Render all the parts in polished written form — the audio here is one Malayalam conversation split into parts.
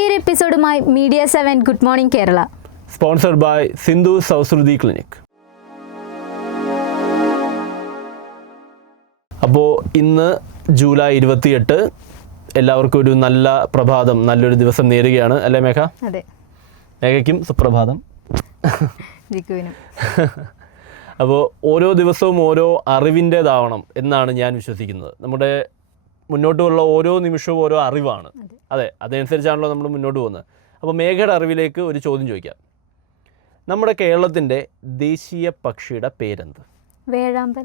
പുതിയൊരു എപ്പിസോഡുമായി media 7 good morning Kerala, sponsored by Sindhu Sausruthi clinic. അപ്പോൾ ഇന്ന് ജൂലൈ 28, എല്ലാവർക്കും ഒരു നല്ല പ്രഭാതം, നല്ലൊരു ദിവസം നേരുകയാണ് അല്ലേ മേഘ? അതെ, മേഘയ്ക്കും സുപ്രഭാതം. ജിക്കുവിനും. അപ്പോൾ ഓരോ ദിവസവും ഓരോ അറിവിൻ്റേതാവണം എന്നാണ് ഞാൻ വിശ്വസിക്കുന്നത്. നമ്മുടെ മുന്നോട്ടുള്ള ഓരോ നിമിഷവും ഓരോ അറിവാണ്. അതെ, അതനുസരിച്ചാണല്ലോ നമ്മൾ മുന്നോട്ട് പോകുന്നത്. അപ്പോൾ മേഘയുടെ അറിവിലേക്ക് ഒരു ചോദ്യം ചോദിക്കാം. നമ്മുടെ കേരളത്തിൻ്റെ ദേശീയ പക്ഷിയുടെ പേരെന്ത്? വേഴാമ്പൽ.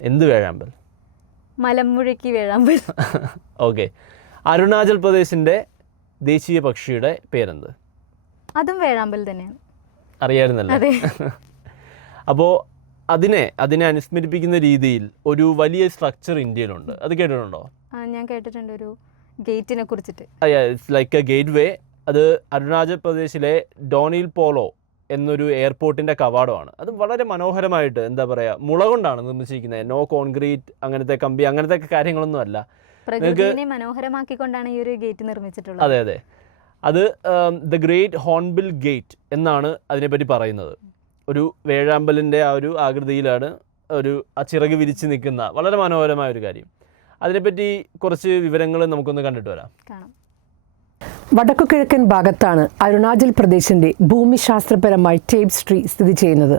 എന്ത് വേഴാമ്പൽ? മലമ്പുഴയ്ക്ക് വേഴാമ്പൽ. ഓക്കെ. അരുണാചൽ പ്രദേശിൻ്റെ ദേശീയ പക്ഷിയുടെ പേരെന്ത്? അതും വേഴാമ്പൽ തന്നെയാണ്. അറിയാമായിരുന്നല്ലേ? അപ്പോൾ അതിനെ അനുസ്മരിപ്പിക്കുന്ന രീതിയിൽ ഒരു വലിയ സ്ട്രക്ചർ ഇന്ത്യയിലുണ്ട്. അത് കേട്ടിട്ടുണ്ടോ? ഞാൻ കേട്ടിട്ടുണ്ട്, ഒരു ഗേറ്റിനെ കുറിച്ചിട്ട്. ഇറ്റ്സ് ലൈക്ക് എ ഗേറ്റ് വേ. അത് അരുണാചൽ പ്രദേശിലെ ഡോണിൽ പോളോ എന്നൊരു എയർപോർട്ടിൻ്റെ കവാടമാണ്. അത് വളരെ മനോഹരമായിട്ട്, എന്താ പറയുക, മുള കൊണ്ടാണ് നിർമ്മിച്ചിരിക്കുന്നത്. നോ കോൺക്രീറ്റ്, അങ്ങനത്തെ കമ്പി, അങ്ങനത്തെ കാര്യങ്ങളൊന്നും അല്ല. പ്രകൃതിയെ മനോഹരമാക്കിക്കൊണ്ടാണ് ഈ ഒരു ഗേറ്റ് നിർമ്മിച്ചിട്ടുള്ളത്. അതെ അതെ, അത് ദ ഗ്രേറ്റ് ഹോൺബിൽ ഗേറ്റ് എന്നാണ് അതിനെപ്പറ്റി പറയുന്നത്. ഒരു വേഴാമ്പലിൻ്റെ ആ ഒരു ആകൃതിയിലാണ് ഒരു ചിറക് വിരിച്ച് നിൽക്കുന്ന വളരെ മനോഹരമായ ഒരു കാര്യം. അതിനെപ്പറ്റി കുറച്ച് വിവരങ്ങൾ നമുക്കൊന്ന് കണ്ടിട്ട് വരാം. വടക്കു കിഴക്കൻ ഭാഗത്താണ് അരുണാചൽ പ്രദേശിൻ്റെ ഭൂമിശാസ്ത്രപരമായി ടേപ്സ്ട്രി സ്ഥിതി ചെയ്യുന്നത്.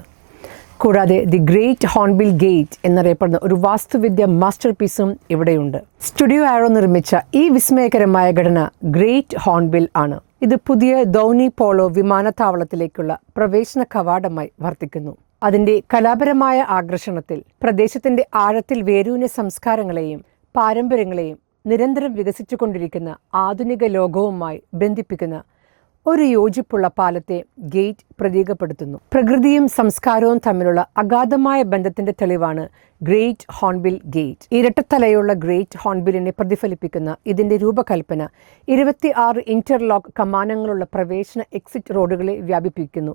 കൂടാതെ ദി ഗ്രേറ്റ് ഹോൺബിൽ ഗേറ്റ് എന്നറിയപ്പെടുന്ന ഒരു വാസ്തുവിദ്യ മാസ്റ്റർ പീസും ഇവിടെയുണ്ട്. സ്റ്റുഡിയോ ആരോ നിർമ്മിച്ച ഈ വിസ്മയകരമായ ഘടന ഗ്രേറ്റ് ഹോൺബിൽ ആണ്. ഇത് പുതിയ ദൗനി പോളോ വിമാനത്താവളത്തിലേക്കുള്ള പ്രവേശന കവാടമായി വർത്തിക്കുന്നു. അതിൻ്റെ കലാപരമായ ആകർഷണത്തിൽ പ്രദേശത്തിൻ്റെ ആഴത്തിൽ വേരൂന്നിയ സംസ്കാരങ്ങളെയും പാരമ്പര്യങ്ങളെയും നിരന്തരം വികസിച്ചുകൊണ്ടിരിക്കുന്ന ആധുനിക ലോകവുമായി ബന്ധിപ്പിക്കുന്ന ഒരു യോജിപ്പുള്ള പാലത്തെ ഗേറ്റ് പ്രതീകപ്പെടുത്തുന്നു. പ്രകൃതിയും സംസ്കാരവും തമ്മിലുള്ള അഗാധമായ ബന്ധത്തിന്റെ തെളിവാണ് ഗ്രേറ്റ് ഹോൺബിൽ ഗേറ്റ്. ഇരട്ടത്തലയുള്ള ഗ്രേറ്റ് ഹോൺബിലിനെ പ്രതിഫലിപ്പിക്കുന്ന ഇതിന്റെ രൂപകൽപ്പന 26 ഇന്റർലോക്ക് കമാനങ്ങളുള്ള പ്രവേശന എക്സിറ്റ് റോഡുകളെ വ്യാപിപ്പിക്കുന്നു.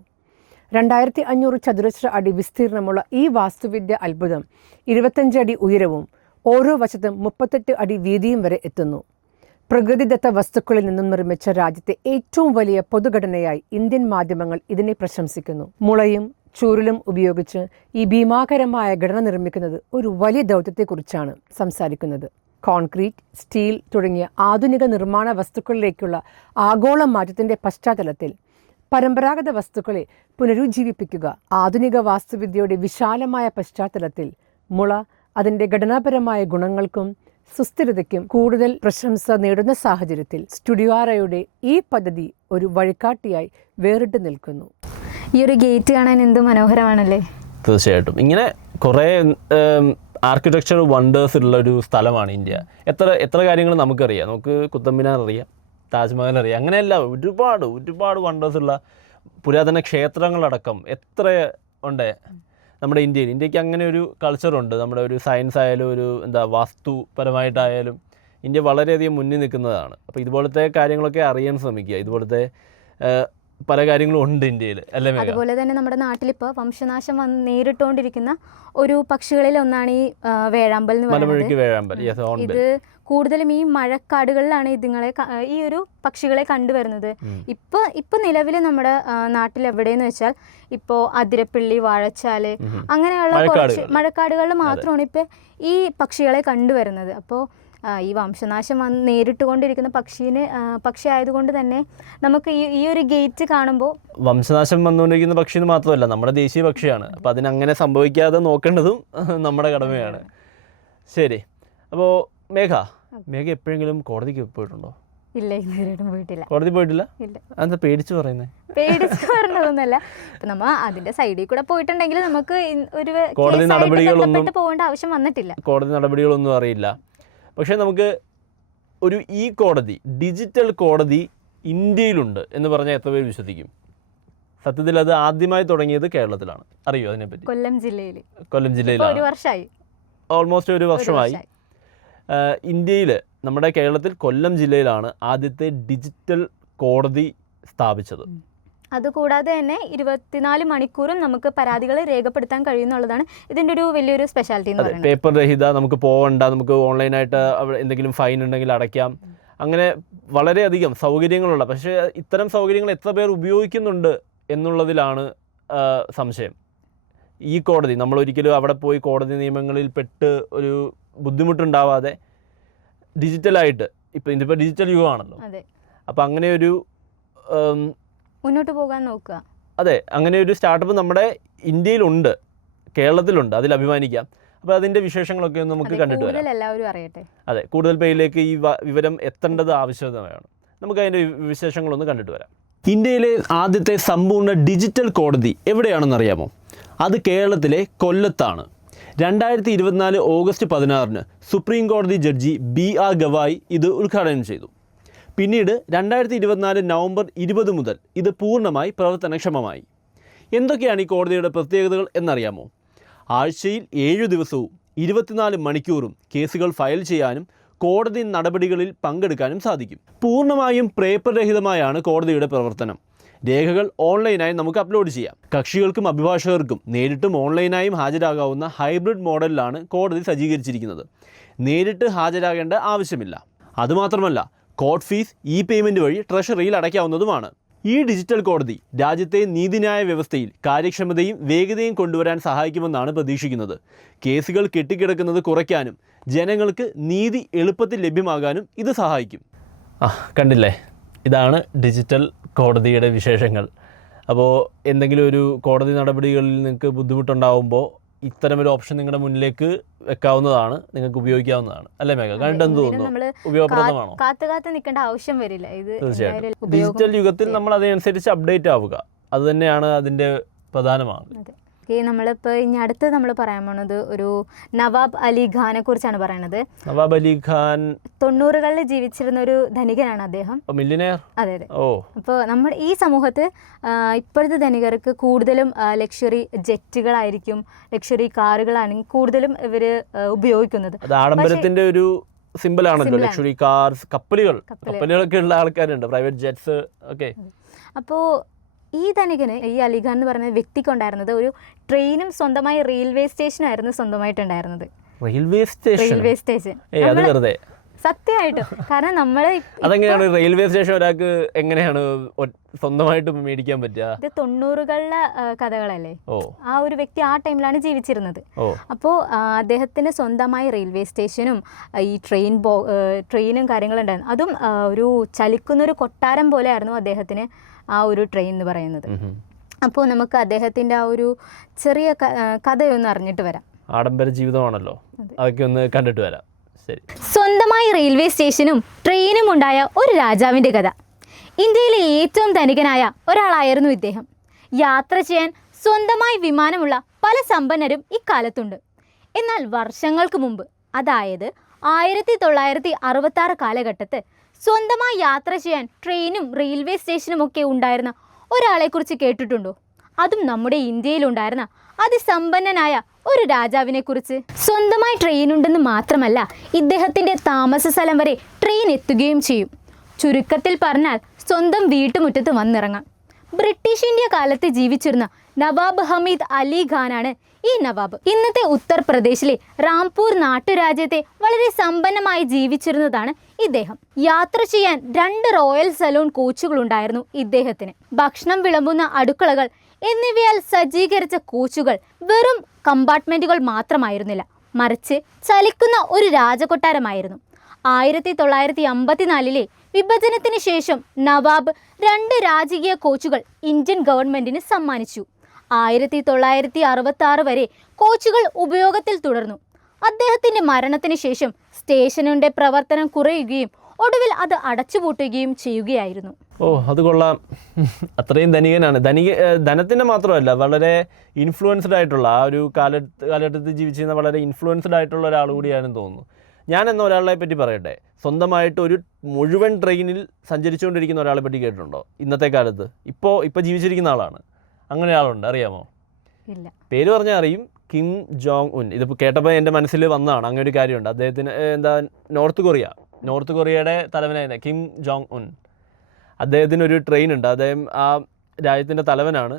2500 ചതുരശ്ര അടി വിസ്തീർണമുള്ള ഈ വാസ്തുവിദ്യ അത്ഭുതം 25 അടി ഉയരവും ഓരോ വശത്തും 38 അടി വീതിയും വരെ എത്തുന്നു. പ്രകൃതിദത്ത വസ്തുക്കളിൽ നിന്നും നിർമ്മിച്ച രാജ്യത്തെ ഏറ്റവും വലിയ പൊതുഘടനയായി ഇന്ത്യൻ മാധ്യമങ്ങൾ ഇതിനെ പ്രശംസിക്കുന്നു. മുളയും ചൂരലും ഉപയോഗിച്ച് ഈ ഭീമാകരമായ ഘടന നിർമ്മിക്കുന്നത് ഒരു വലിയ ദൗത്യത്തെക്കുറിച്ചാണ് സംസാരിക്കുന്നത്. കോൺക്രീറ്റ്, സ്റ്റീൽ തുടങ്ങിയ ആധുനിക നിർമ്മാണ വസ്തുക്കളിലേക്കുള്ള ആഗോള മാറ്റത്തിന്റെ പശ്ചാത്തലത്തിൽ പരമ്പരാഗത വസ്തുക്കളെ പുനരുജ്ജീവിപ്പിക്കുക. ആധുനിക വാസ്തുവിദ്യയുടെ വിശാലമായ പശ്ചാത്തലത്തിൽ മുള അതിൻ്റെ ഘടനാപരമായ ഗുണങ്ങൾക്കും സുസ്ഥിരതയ്ക്കും കൂടുതൽ പ്രശംസ നേടുന്ന സാഹചര്യത്തിൽ സ്റ്റുഡിയോ ആരയുടെ ഈ പദ്ധതി ഒരു വഴികാട്ടിയായി വേറിട്ട് നിൽക്കുന്നു. ഈ ഒരു ഗേറ്റ് കാണാൻ എന്ത് മനോഹരമാണല്ലേ? തീർച്ചയായിട്ടും. ഇങ്ങനെ കുറേ ആർക്കിടെക്ചർ വണ്ടേഴ്സ് ഉള്ള ഒരു സ്ഥലമാണ് ഇന്ത്യ. എത്ര കാര്യങ്ങൾ നമുക്കറിയാം. നമുക്ക് കുത്തബ് മിനാർ അറിയാം, താജ്മഹൽ അറിയാം, അങ്ങനെയല്ല ഒരുപാട് വണ്ടേഴ്സ് ഉള്ള പുരാതന ക്ഷേത്രങ്ങളടക്കം എത്ര ഉണ്ട് നമ്മുടെ ഇന്ത്യയിൽ. ഇന്ത്യക്ക് അങ്ങനെ ഒരു കൾച്ചറുണ്ട്. നമ്മുടെ ഒരു സയൻസ് ആയാലും ഒരു വാസ്തുപരമായിട്ടായാലും ഇന്ത്യ വളരെയധികം മുന്നിൽ നിൽക്കുന്നതാണ്. അപ്പോൾ ഇതുപോലത്തെ കാര്യങ്ങളൊക്കെ അറിയാൻ ശ്രമിക്കുക. ഇതുപോലത്തെ പല കാര്യങ്ങളും ഉണ്ട് ഇന്ത്യയിൽ, അല്ലേ? അതുപോലെ തന്നെ നമ്മുടെ നാട്ടിലിപ്പോൾ വംശനാശം നേരിട്ടുകൊണ്ടിരിക്കുന്ന ഒരു പക്ഷികളിൽ ഒന്നാണ് ഈ വേഴാമ്പൽ എന്ന് പറയുന്നത്. ഇത് കൂടുതലും ഈ മഴക്കാടുകളിലാണ് ഈ ഒരു പക്ഷികളെ കണ്ടുവരുന്നത്. ഇപ്പൊ നിലവിൽ നമ്മുടെ നാട്ടിൽ എവിടെയെന്ന് വെച്ചാൽ ഇപ്പോൾ അതിരപ്പള്ളി, വാഴച്ചാല് അങ്ങനെയുള്ള കുറച്ച് മഴക്കാടുകളിൽ മാത്രമാണ് ഇപ്പൊ ഈ പക്ഷികളെ കണ്ടുവരുന്നത്. അപ്പോൾ ഈ വംശനാശം നേരിട്ടുകൊണ്ടിരിക്കുന്ന പക്ഷി ആയതുകൊണ്ട് തന്നെ നമുക്ക് ഈ ഒരു ഗേറ്റ് കാണുമ്പോൾ വംശനാശം വന്നുകൊണ്ടിരിക്കുന്ന പക്ഷി മാത്രമല്ല, നമ്മുടെ ദേശീയ പക്ഷിയാണ്. അപ്പം അതിനങ്ങനെ സംഭവിക്കാതെ നോക്കേണ്ടതും നമ്മുടെ കടമയാണ്. ശരി. അപ്പോൾ മേഘ എപ്പോഴെങ്കിലും കോടതിക്ക് പോയിട്ടുണ്ടോ? ഇല്ല, ഇതുവരെയും പോയിട്ടില്ല. കോടതി പോയിട്ടില്ല? എന്താ പേടിച്ചു പറയുന്നത്? പേടിച്ചു പറഞ്ഞതൊന്നുമല്ല. നമ്മ അതിന്റെ സൈഡിൽ കൂടെ പോയിട്ടുണ്ടെങ്കിൽ നമുക്ക് ഒരു കോടതി നടപടികളൊന്നും പോകേണ്ട ആവശ്യം വന്നിട്ടില്ല. കോടതി നടപടികളൊന്നും അറിയില്ല. പക്ഷേ നമുക്ക് ഒരു കോടതി, ഡിജിറ്റൽ കോടതി ഇന്ത്യയിലുണ്ട് എന്ന് പറഞ്ഞാൽ എത്ര പേര് വിശ്വസിക്കും? സത്യത്തിൽ അത് ആദ്യമായി തുടങ്ങിയത് കേരളത്തിലാണ്. അറിയോ അതിനെപ്പറ്റി? കൊല്ലം ജില്ലയിലാണ്. ഒരു വർഷമായി, ഓൾമോസ്റ്റ് ഒരു വർഷമായി. ഇന്ത്യയിൽ, നമ്മുടെ കേരളത്തിൽ കൊല്ലം ജില്ലയിലാണ് ആദ്യത്തെ ഡിജിറ്റൽ കോടതി സ്ഥാപിച്ചത്. അതുകൂടാതെ തന്നെ 24 മണിക്കൂറും നമുക്ക് പരാതികൾ രേഖപ്പെടുത്താൻ കഴിയുന്നുള്ളതാണ് ഇതിൻ്റെ ഒരു വലിയൊരു സ്പെഷ്യാലിറ്റി എന്ന് പറയുന്നത്. പേപ്പർ രഹിത, നമുക്ക് പോകണ്ട, നമുക്ക് ഓൺലൈനായിട്ട് എന്തെങ്കിലും ഫൈൻ ഉണ്ടെങ്കിൽ അടയ്ക്കാം. അങ്ങനെ വളരെയധികം സൗകര്യങ്ങളുള്ള, പക്ഷേ ഇത്തരം സൗകര്യങ്ങൾ എത്ര പേർ ഉപയോഗിക്കുന്നുണ്ട് എന്നുള്ളതിലാണ് സംശയം. ഈ കോടതി നമ്മളൊരിക്കലും അവിടെ പോയി കോടതി നിയമങ്ങളിൽ പെട്ട് ഒരു ബുദ്ധിമുട്ടുണ്ടാവാതെ ഡിജിറ്റലായിട്ട്, ഇതിപ്പോൾ ഡിജിറ്റൽ യുഗമാണല്ലോ, അപ്പോൾ അങ്ങനെ ഒരു മുന്നോട്ട് പോകാൻ നോക്കുക. അതെ, അങ്ങനെ ഒരു സ്റ്റാർട്ടപ്പ് നമ്മുടെ ഇന്ത്യയിലുണ്ട്, കേരളത്തിലുണ്ട്, അതിൽ അഭിമാനിക്കാം. അപ്പോൾ അതിൻ്റെ വിശേഷങ്ങളൊക്കെ ഒന്ന് നമുക്ക് കണ്ടിട്ട് വരാം. എല്ലാവരും അറിയട്ടെ. അതെ, കൂടുതൽ പേരിലേക്ക് ഈ വിവരം എത്തേണ്ടത് ആവശ്യമാണ്. നമുക്ക് അതിൻ്റെ വിശേഷങ്ങളൊന്ന് കണ്ടിട്ട് വരാം. ഇന്ത്യയിലെ ആദ്യത്തെ സമ്പൂർണ്ണ ഡിജിറ്റൽ കോടതി എവിടെയാണെന്നറിയാമോ? അത് കേരളത്തിലെ കൊല്ലത്താണ്. 2024 ഓഗസ്റ്റ് 16 സുപ്രീം കോടതി ജഡ്ജി BR ഗവായി ഇത് ഉദ്ഘാടനം ചെയ്തു. പിന്നീട് 2024 നവംബർ 20 മുതൽ ഇത് പൂർണ്ണമായി പ്രവർത്തനക്ഷമമായി. എന്തൊക്കെയാണ് ഈ കോടതിയുടെ പ്രത്യേകതകൾ എന്നറിയാമോ? ആഴ്ചയിൽ 7 ദിവസവും 24 മണിക്കൂറും കേസുകൾ ഫയൽ ചെയ്യാനും കോടതി നടപടികളിൽ പങ്കെടുക്കാനും സാധിക്കും. പൂർണ്ണമായും പേപ്പർ രഹിതമായാണ് കോടതിയുടെ പ്രവർത്തനം. രേഖകൾ ഓൺലൈനായി നമുക്ക് അപ്ലോഡ് ചെയ്യാം. കക്ഷികൾക്കും അഭിഭാഷകർക്കും നേരിട്ടും ഓൺലൈനായും ഹാജരാകാവുന്ന ഹൈബ്രിഡ് മോഡലിലാണ് കോടതി സജ്ജീകരിച്ചിരിക്കുന്നത്. നേരിട്ട് ഹാജരാകേണ്ട ആവശ്യമില്ല. അതുമാത്രമല്ല, കോർട്ട് ഫീസ് പേയ്മെൻറ്റ് വഴി ട്രഷറിയിൽ അടയ്ക്കാവുന്നതുമാണ്. ഈ ഡിജിറ്റൽ കോടതി രാജ്യത്തെ നീതിന്യായ വ്യവസ്ഥയിൽ കാര്യക്ഷമതയും വേഗതയും കൊണ്ടുവരാൻ സഹായിക്കുമെന്നാണ് പ്രതീക്ഷിക്കുന്നത്. കേസുകൾ കെട്ടിക്കിടക്കുന്നത് കുറയ്ക്കാനും ജനങ്ങൾക്ക് നീതി എളുപ്പത്തിൽ ലഭ്യമാകാനും ഇത് സഹായിക്കും. കണ്ടില്ലേ, ഇതാണ് ഡിജിറ്റൽ കോടതിയുടെ വിശേഷങ്ങൾ. അപ്പോൾ എന്തെങ്കിലും ഒരു കോടതി നടപടികളിൽ നിങ്ങൾക്ക് ബുദ്ധിമുട്ടുണ്ടാകുമ്പോൾ ഇത്തരമൊരു ഓപ്ഷൻ നിങ്ങളുടെ മുന്നിലേക്ക് വെക്കാവുന്നതാണ്, നിങ്ങൾക്ക് ഉപയോഗിക്കാവുന്നതാണ്. അല്ലേ മേഘ? കണ്ടെന്ന് തോന്നുന്നു ഉപയോഗപ്രദമാണോ? കാത്ത് നിൽക്കേണ്ട ആവശ്യം വരില്ല. ഇത് തീർച്ചയായിട്ടും ഡിജിറ്റൽ യുഗത്തിൽ നമ്മൾ അതനുസരിച്ച് അപ്ഡേറ്റ് ആവുക, അത് തന്നെയാണ് അതിൻ്റെ പ്രധാനമാണ്. നമ്മളിപ്പോൾ ഇനി അടുത്ത് നമ്മൾ പറയാൻ പോണത് ഒരു നവാബ് അലി ഖാനെ കുറിച്ചാണ് പറയുന്നത്. നവാബ് അലി ഖാൻ 90കളിൽ ജീവിച്ചിരുന്ന ഒരു ധനികനാണ് അദ്ദേഹം. മില്യനെയർ. അതെ. അപ്പോൾ നമ്മുടെ ഈ സമൂഹത്ത് ഇപ്പോഴത്തെ ധനികർക്ക് കൂടുതലും ലക്ഷറി ജെറ്റുകളായിരിക്കും, ലക്ഷറി കാറുകളാണ് കൂടുതലും ഇവർ ഉപയോഗിക്കുന്നത്. അത് ആഡംബരത്തിന്റെ ഒരു സിമ്പിളാണല്ലോ, ലക്ഷറി കാർസ്, കപ്പലുകളൊക്കെ ഉള്ള ആൾക്കാരുണ്ട്, പ്രൈവറ്റ് ജെറ്റ്സ് ഒക്കെ. അപ്പോൾ ഈ ധനികന്, ഈ അലിഖാൻ എന്ന് പറയുന്ന വ്യക്തിക്കുണ്ടായിരുന്നത് ഒരു ട്രെയിനും സ്വന്തമായി റെയിൽവേ സ്റ്റേഷനും ആയിരുന്നു സ്വന്തമായിട്ടുണ്ടായിരുന്നത്. റെയിൽവേ സ്റ്റേഷൻ സത്യമായിട്ടും. കാരണം നമ്മള് അതെങ്ങനെയാണ് റെയിൽവേ സ്റ്റേഷൻ ഒരാൾക്ക് എങ്ങനെയാണ് സ്വന്തമായിട്ട് മേടിക്കാൻ പറ്റുക? ഇത് 90കളിലെ കഥകളല്ലേ. ആ ഒരു വ്യക്തി ആ ടൈമിലാണ് ജീവിച്ചിരുന്നത്. അപ്പോൾ അദ്ദേഹത്തിന് സ്വന്തമായി റെയിൽവേ സ്റ്റേഷനും ഈ ട്രെയിനും കാര്യങ്ങളും ഉണ്ടായിരുന്നു. അതും ഒരു ചലിക്കുന്നൊരു കൊട്ടാരം പോലെ ആയിരുന്നു അദ്ദേഹത്തിന് ആ ഒരു ട്രെയിൻ എന്ന് പറയുന്നത്. അപ്പോൾ നമുക്ക് അദ്ദേഹത്തിൻ്റെ ആ ഒരു ചെറിയ കഥയൊന്ന് അറിഞ്ഞിട്ട് വരാം. ആഡംബര ജീവിതമാണല്ലോ, അതൊക്കെ ഒന്ന് കണ്ടിട്ട് വരാം. ശരി. സ്വന്തമായി റെയിൽവേ സ്റ്റേഷനും ട്രെയിനും ഉണ്ടായ ഒരു രാജാവിൻ്റെ കഥ. ഇന്ത്യയിലെ ഏറ്റവും ധനികനായ ഒരാളായിരുന്നു ഇദ്ദേഹം. യാത്ര ചെയ്യാൻ സ്വന്തമായി വിമാനമുള്ള പല സമ്പന്നരും ഇക്കാലത്തുണ്ട്. എന്നാൽ വർഷങ്ങൾക്ക് മുമ്പ്, അതായത് 1966 കാലഘട്ടത്ത് സ്വന്തമായി യാത്ര ചെയ്യാൻ ട്രെയിനും റെയിൽവേ സ്റ്റേഷനും ഒക്കെ ഉണ്ടായിരുന്ന ഒരാളെക്കുറിച്ച് കേട്ടിട്ടുണ്ടോ? അതും നമ്മുടെ ഇന്ത്യയിലുണ്ടായിരുന്ന അതിസമ്പന്നനായ ഒരു രാജാവിനെ കുറിച്ച്. സ്വന്തമായി ട്രെയിൻ ഉണ്ടെന്ന് മാത്രമല്ല, ഇദ്ദേഹത്തിൻ്റെ താമസ സ്ഥലം വരെ ട്രെയിൻ എത്തുകയും ചെയ്യും. ചുരുക്കത്തിൽ പറഞ്ഞാൽ സ്വന്തം വീട്ടുമുറ്റത്ത് വന്നിറങ്ങാം. ബ്രിട്ടീഷ് ഇന്ത്യ കാലത്ത് ജീവിച്ചിരുന്ന നവാബ് ഹമീദ് അലി ഖാനാണ് ഈ നവാബ്. ഇന്നത്തെ ഉത്തർപ്രദേശിലെ റാംപൂർ നാട്ടുരാജ്യത്തെ വളരെ സമ്പന്നമായി ജീവിച്ചിരുന്നതാണ് ഇദ്ദേഹം. യാത്ര ചെയ്യാൻ 2 റോയൽ സലൂൺ കോച്ചുകളുണ്ടായിരുന്നു ഇദ്ദേഹത്തിന്. ഭക്ഷണം വിളമ്പുന്ന അടുക്കളകൾ എന്നിവയാൽ സജ്ജീകരിച്ച കോച്ചുകൾ വെറും കമ്പാർട്ട്മെന്റുകൾ മാത്രമായിരുന്നില്ല, മറിച്ച് ചലിക്കുന്ന ഒരു രാജകൊട്ടാരമായിരുന്നു. 1954 വിഭജനത്തിന് ശേഷം നവാബ് 2 രാജകീയ കോച്ചുകൾ ഇന്ത്യൻ ഗവൺമെന്റിന് സമ്മാനിച്ചു. 1966 വരെ കോച്ചുകൾ ഉപയോഗത്തിൽ തുടർന്നു. അദ്ദേഹത്തിൻ്റെ മരണത്തിന് ശേഷം സ്റ്റേഷനുകളുടെ പ്രവർത്തനം കുറയുകയും ഒടുവിൽ അത് അടച്ചുപൂട്ടുകയും ചെയ്യുകയായിരുന്നു. അത് കൊള്ളാം. അത്രയും ധനികനാണ്. ധനത്തിൻ്റെ മാത്രമല്ല, വളരെ ഇൻഫ്ലുവൻസ്ഡ് ആയിട്ടുള്ള ആ ഒരു കാലഘട്ടത്തിൽ ജീവിച്ചിരുന്ന വളരെ ഇൻഫ്ലുവൻസ്ഡ് ആയിട്ടുള്ള ഒരാൾ കൂടിയാണെന്ന് തോന്നുന്നു. ഞാൻ എന്ന ഒരാളെ പറ്റി പറയട്ടെ. സ്വന്തമായിട്ട് ഒരു മുഴുവൻ ട്രെയിനിൽ സഞ്ചരിച്ചുകൊണ്ടിരിക്കുന്ന ഒരാളെ പറ്റി കേട്ടിട്ടുണ്ടോ ഇന്നത്തെ കാലത്ത്? ഇപ്പോൾ ജീവിച്ചിരിക്കുന്ന ആളാണ്. അങ്ങനെ ആളുണ്ട്, അറിയാമോ? ഇല്ല. പേര് പറഞ്ഞാൽ അറിയും, കിം ജോങ് ഉൻ. ഇതിപ്പോൾ കേട്ടപ്പോൾ എൻ്റെ മനസ്സിൽ വന്നതാണ്. അങ്ങനെ ഒരു കാര്യമുണ്ട്. അദ്ദേഹത്തിന് നോർത്ത് കൊറിയയുടെ തലവനായിരുന്ന കിം ജോങ് ഉൻ. അദ്ദേഹത്തിനൊരു ട്രെയിൻ ഉണ്ട്. അദ്ദേഹം ആ രാജ്യത്തിൻ്റെ തലവനാണ്.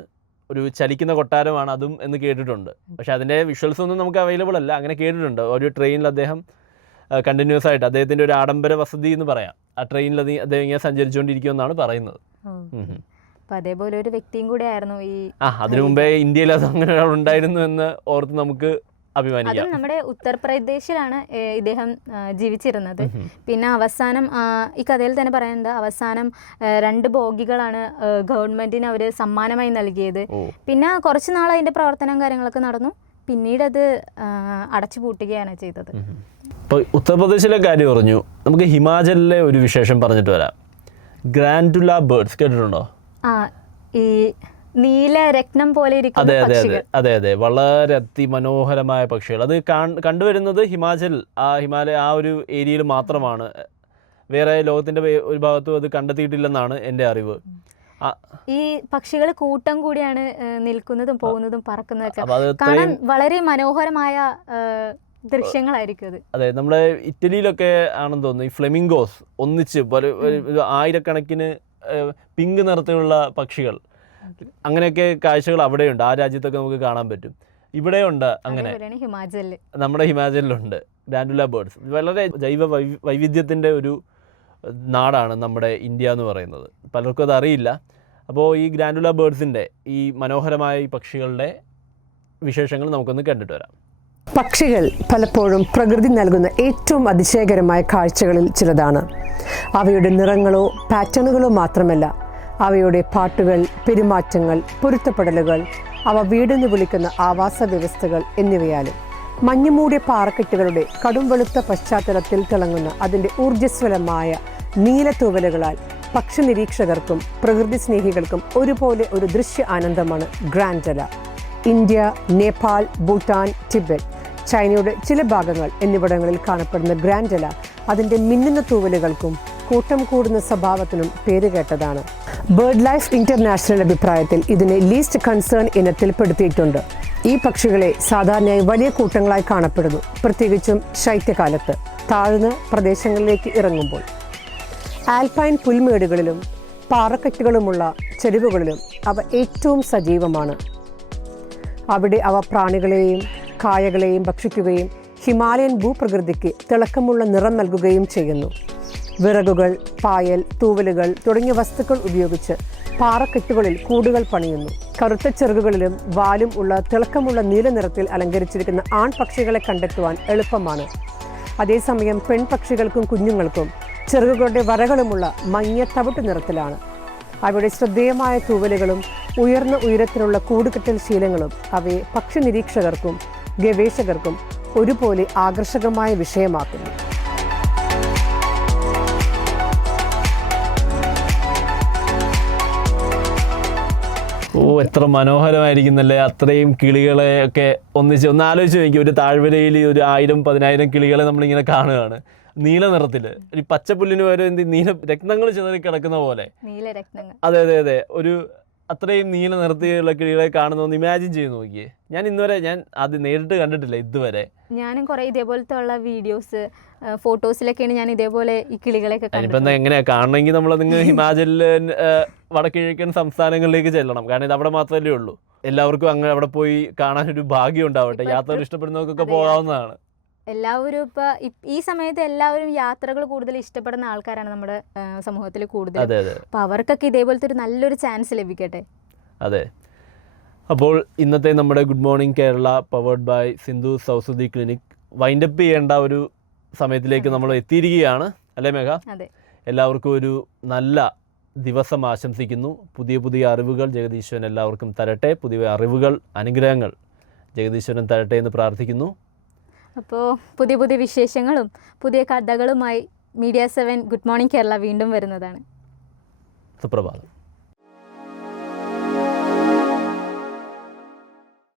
ഒരു ചലിക്കുന്ന കൊട്ടാരമാണ് അതും എന്ന് കേട്ടിട്ടുണ്ട്. പക്ഷേ അതിൻ്റെ വിഷ്വൽസ് ഒന്നും നമുക്ക് അവൈലബിൾ അല്ല. അങ്ങനെ കേട്ടിട്ടുണ്ട്. ഒരു ട്രെയിനിൽ അദ്ദേഹം കണ്ടിന്യൂസ് ആയിട്ട് അദ്ദേഹത്തിൻ്റെ ഒരു ആഡംബര വസതി എന്ന് പറയാം. ആ ട്രെയിനിൽ അദ്ദേഹം ഇങ്ങനെ സഞ്ചരിച്ചുകൊണ്ടിരിക്കുമെന്നാണ് പറയുന്നത്. അപ്പൊ അതേപോലെ ഒരു വ്യക്തിയും കൂടെ ആയിരുന്നു ഈ അതിനു മുമ്പേ ഇന്ത്യയിൽ അത് അങ്ങനെ ഒരാൾ ഉണ്ടായിരുന്നു എന്ന് ഓർത്ത് നമുക്ക് അഭിമാനിക്കാം. അതും നമ്മുടെ ഉത്തർപ്രദേശിലാണ് ഇദ്ദേഹം ജീവിച്ചിരുന്നത്. പിന്നെ അവസാനം ഈ കഥയിൽ തന്നെ പറയുന്നത് അവസാനം 2 ബോഗികളാണ് ഗവൺമെന്റിന് അവർ സമ്മാനമായി നൽകിയത്. പിന്നെ കുറച്ച് നാൾ അതിന്റെ പ്രവർത്തനം കാര്യങ്ങളൊക്കെ നടന്നു, പിന്നീട് അത് അടച്ചുപൂട്ടുകയാണ് ചെയ്തത്. ഇപ്പോൾ ഉത്തർപ്രദേശിലെ കാര്യം പറഞ്ഞു, നമുക്ക് ഹിമാചലിലെ ഒരു വിശേഷം പറഞ്ഞിട്ട് വരാം. ഗ്രാൻഡുല ബേർഡ്സ് കേട്ടിട്ടുണ്ടോ? ഈ നീല രത്നം പോലെ ഇരിക്കുന്ന പക്ഷികൾ. അതെ അതെ, വളരെ അതിമനോഹരമായ പക്ഷികൾ. അത് കണ്ടുവരുന്നത് ഹിമാലയ ആ ഒരു ഏരിയയിൽ മാത്രമാണ്. വേറെ ലോകത്തിന്റെ ഒരു ഭാഗത്തും അത് കണ്ടെത്തിയിട്ടില്ലെന്നാണ് എൻ്റെ അറിവ്. ഈ പക്ഷികൾ കൂട്ടം കൂടിയാണ് നിൽക്കുന്നതും പോകുന്നതും പറക്കുന്നതൊക്കെ കാണാൻ വളരെ മനോഹരമായ ദൃശ്യങ്ങളായിരിക്കും അത്. അതെ, നമ്മുടെ ഇറ്റലിയിലൊക്കെ ആണെന്ന് തോന്നുന്നു ഈ ഫ്ലെമിംഗോസ് ഒന്നിച്ച് ആയിരക്കണക്കിന് പിങ്ക് നിറത്തിലുള്ള പക്ഷികൾ, അങ്ങനെയൊക്കെ കാഴ്ചകൾ അവിടെയുണ്ട്. ആ രാജ്യത്തൊക്കെ നമുക്ക് കാണാൻ പറ്റും. ഇവിടെയുണ്ട് അങ്ങനെ, നമ്മുടെ ഹിമാചലിലുണ്ട് ഗ്രാൻഡുല ബേർഡ്സ്. വളരെ ജൈവ വൈവിധ്യത്തിൻ്റെ ഒരു നാടാണ് നമ്മുടെ ഇന്ത്യ എന്ന് പറയുന്നത്. പലർക്കും അത് അറിയില്ല. അപ്പോൾ ഈ ഗ്രാൻഡുല ബേർഡ്സിൻ്റെ ഈ മനോഹരമായ ഈ പക്ഷികളുടെ വിശേഷങ്ങൾ നമുക്കൊന്ന് കണ്ടിട്ട് വരാം. പക്ഷികൾ പലപ്പോഴും പ്രകൃതി നൽകുന്ന ഏറ്റവും അതിശയകരമായ കാഴ്ചകളിൽ ചിലതാണ്. അവയുടെ നിറങ്ങളോ പാറ്റേണുകളോ മാത്രമല്ല, അവയുടെ പാട്ടുകൾ, പെരുമാറ്റങ്ങൾ, പൊരുത്തപ്പെടലുകൾ, അവ വീടെന്ന് വിളിക്കുന്ന ആവാസ വ്യവസ്ഥകൾ എന്നിവയാലും. മഞ്ഞുമൂടിയ പാറക്കെട്ടുകളുടെ കടും വെളുത്ത പശ്ചാത്തലത്തിൽ തിളങ്ങുന്ന അതിൻ്റെ ഊർജ്ജസ്വലമായ നീലത്തൂവലുകളാൽ പക്ഷി നിരീക്ഷകർക്കും പ്രകൃതി സ്നേഹികൾക്കും ഒരുപോലെ ഒരു ദൃശ്യ ആനന്ദമാണ് ഗ്രാൻഡല. ഇന്ത്യ, നേപ്പാൾ, ഭൂട്ടാൻ, ടിബറ്റ്, ചൈനയുടെ ചില ഭാഗങ്ങൾ എന്നിവിടങ്ങളിൽ കാണപ്പെടുന്ന ഗ്രാൻഡല അതിൻ്റെ മിന്നുന്ന തൂവലുകൾക്കും കൂട്ടം കൂടുന്ന സ്വഭാവത്തിനും പേരുകേട്ടതാണ്. ബേർഡ് ലൈഫ് ഇന്റർനാഷണൽ അഭിപ്രായത്തിൽ ഇതിനെ ലീസ്റ്റ് കൺസേൺ ഇനത്തിൽ പെടുത്തിയിട്ടുണ്ട്. ഈ പക്ഷികളെ സാധാരണയായി വലിയ കൂട്ടങ്ങളായി കാണപ്പെടുന്നു, പ്രത്യേകിച്ചും ശൈത്യകാലത്ത് താഴ്ന്ന പ്രദേശങ്ങളിലേക്ക് ഇറങ്ങുമ്പോൾ. ആൽപൈൻ പുൽമേടുകളിലും പാറക്കെട്ടുകളുമുള്ള ചെരുവുകളിലും അവ ഏറ്റവും സജീവമാണ്. അവിടെ അവ പ്രാണികളെയും കായകളെയും ഭക്ഷിക്കുകയും ഹിമാലയൻ ഭൂപ്രകൃതിക്ക് തിളക്കമുള്ള നിറം നൽകുകയും ചെയ്യുന്നു. വിറകുകൾ, പായൽ, തൂവലുകൾ തുടങ്ങിയ വസ്തുക്കൾ ഉപയോഗിച്ച് പാറക്കെട്ടുകളിൽ കൂടുകൾ പണിയുന്നു. കറുത്ത ചെറുകുകളിലും വാലും ഉള്ള തിളക്കമുള്ള നീല നിറത്തിൽ അലങ്കരിച്ചിരിക്കുന്ന ആൺപക്ഷികളെ കണ്ടെത്തുവാൻ എളുപ്പമാണ്. അതേസമയം പെൺപക്ഷികൾക്കും കുഞ്ഞുങ്ങൾക്കും ചെറുകുകളുടെ വരകളുമുള്ള മങ്ങിയ തവിട്ട് നിറത്തിലാണ്. അവയുടെ ശ്രദ്ധേയമായ തൂവലുകളും ഉയർന്ന ഉയരത്തിലുള്ള കൂടുകെട്ടൽ ശീലങ്ങളും അവയെ പക്ഷി നിരീക്ഷകർക്കും ഗവേഷകർക്കും ഒരുപോലെ ആകർഷകമായ വിഷയമാക്കുന്നു. എത്ര മനോഹരമായിരിക്കുന്നല്ലേ അത്രയും കിളികളെ ഒക്കെ ഒന്ന് ആലോചിച്ച് നോക്കി. ഒരു താഴ്വരയിൽ ഒരു 1000-10,000 കിളികളെ നമ്മളിങ്ങനെ കാണുകയാണ്. നീല നിറത്തിൽ ഒരു പച്ചപ്പുല്ലിന് വരെ നീല രത്നങ്ങൾ ചിതറി കിടക്കുന്ന പോലെ. അതെ അതെ അതെ, ഒരു അത്രയും നീല നിറത്തിലുള്ള കിളികളെ കാണുന്നൊന്ന് ഇമാജിൻ ചെയ്ത് നോക്കിയേ. ഞാൻ അത് നേരിട്ട് കണ്ടിട്ടില്ല ഇതുവരെ. ഞാനും കുറെ ഇതേപോലത്തെ ഉള്ള വീഡിയോസ് ഫോട്ടോസിലൊക്കെയാണ് ഞാൻ ഇതേപോലെ ഈ കിളികളെയൊക്കെ കണ്ടിട്ടുണ്ട്. എങ്ങനെയാ കാണണമെങ്കിൽ നമ്മൾ നിങ്ങൾ ഹിമാചലില് വടക്കിഴക്കൻ സംസ്ഥാനങ്ങളിലേക്ക് ചെല്ലണം. കാരണം ഇത് അവിടെ മാത്രമല്ലേ ഉള്ളൂ. എല്ലാവർക്കും അങ്ങനെ അവിടെ പോയി കാണാനൊരു ഭാഗ്യം ഉണ്ടാവട്ടെ. യാത്രകൾ ഇഷ്ടപ്പെടുന്നവർക്കൊക്കെ പോകാവുന്നതാണ്. എല്ലാവരും ഇപ്പൊ ഈ സമയത്ത് എല്ലാവരും യാത്രകൾ കൂടുതൽ ഇഷ്ടപ്പെടുന്ന ആൾക്കാരാണ് നമ്മുടെ സമൂഹത്തിൽ കൂടുതൽ. അപ്പൊ അവർക്കൊക്കെ ഇതേപോലത്തെ ഒരു നല്ലൊരു ചാൻസ് ലഭിക്കട്ടെ. അതെ. അപ്പോൾ ഇന്നത്തെ നമ്മുടെ good morning Kerala powered by Sindhu Sausudi clinic wind up ചെയ്യേണ്ട ഒരു സമയത്തിലേക്ക് നമ്മൾ എത്തിയിരിക്കുകയാണ് അല്ലേ മേഘ? എല്ലാവർക്കും ഒരു നല്ല ദിവസം ആശംസിക്കുന്നു. പുതിയ പുതിയ അറിവുകൾ ജഗദീശ്വരൻ എല്ലാവർക്കും തരട്ടെ. പുതിയ അറിവുകൾ, അനുഗ്രഹങ്ങൾ ജഗദീശ്വരൻ തരട്ടെ എന്ന് പ്രാർത്ഥിക്കുന്നു. അപ്പോൾ പുതിയ പുതിയ വിശേഷങ്ങളും പുതിയ കഥകളുമായി മീഡിയ 7 ഗുഡ് മോർണിംഗ് കേരള വീണ്ടും വരുന്നതാണ്. സുപ്രഭാതം.